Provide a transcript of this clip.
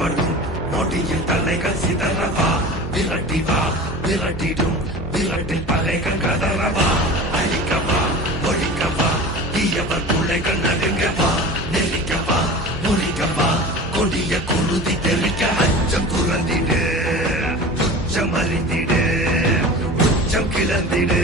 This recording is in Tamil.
படும் நொடியில் தலைகள் சிதறவா விரட்டி வா விரட்டிடும் விரட்டில் பலைகள் கதறவா அழிக்கவா ஒழிக்கவா தீயவர் பிள்ளைகள் நடுங்கவா நெருக்கவா முறிக்கவா கொடிய குருதி தெளிக்க அச்சம் துறந்திடு துச்சம் அறிந்திடு உச்சம் கிளந்திடு